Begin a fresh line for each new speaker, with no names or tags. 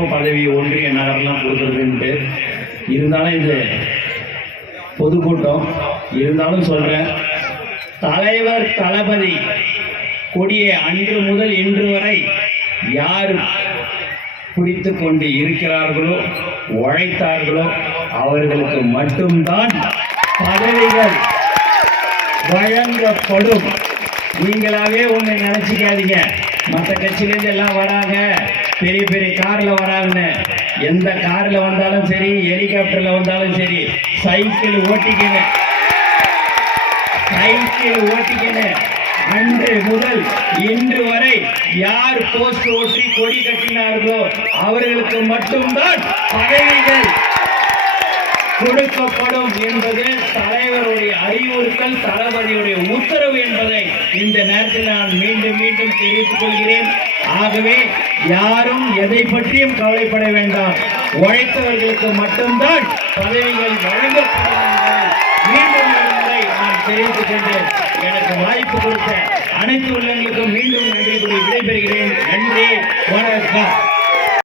எப்போ பதவி ஒன்றிய நகரெலாம் கொடுக்குறதுன்ட்டு இருந்தாலும் இது பொதுக்கூட்டம். இருந்தாலும் சொல்கிறேன் தலைவர் தளபதி கொடியை அன்று முதல் இன்று வரை யார் பிடித்து கொண்டு இருக்கிறார்களோ உழைத்தார்களோ அவர்களுக்கு மட்டும்தான் பதவிகள் வழங்கப்படும். நீங்களாவே ஒன்று நினச்சிக்காதீங்க. மற்ற கட்சியிலேருந்து எல்லாம் வராங்க. பெரிய பெரிய காரில் வராங்கன்னு எந்த காரில் வந்தாலும் சரி ஹெலிகாப்டரில் வந்தாலும் சரி சைக்கிள் ஓட்டிக்கணும் சைக்கிள் ஓட்டிக்கணும் அன்று முதல் இன்று வரை யார் போஸ்ட் ஓட்டி கொடி கட்டினார்களோ அவர்களுக்கு மட்டும்தான் பதவிகள் கொடுக்கப்படும் என்பது தலைவருடைய அறிவுறுத்தல் தளபதியுடைய உத்தரவு என்பதை இந்த நேரத்தில் நான் மீண்டும் மீண்டும் தெரிவித்துக் கொள்கிறேன். ஆகவே யாரும் எதை பற்றியும் கவலைப்பட வேண்டாம். உழைத்தவர்களுக்கு மட்டும்தான் பதவிகள் வழங்கப்படும் மீண்டும் நான் தெரிவித்துக் கொண்டு எனக்கு வாய்ப்பு கொடுத்த அனைத்து உள்ளங்களுக்கும் மீண்டும் நன்றி கூறி விடைபெறுகிறேன். நன்றி வணக்கம்.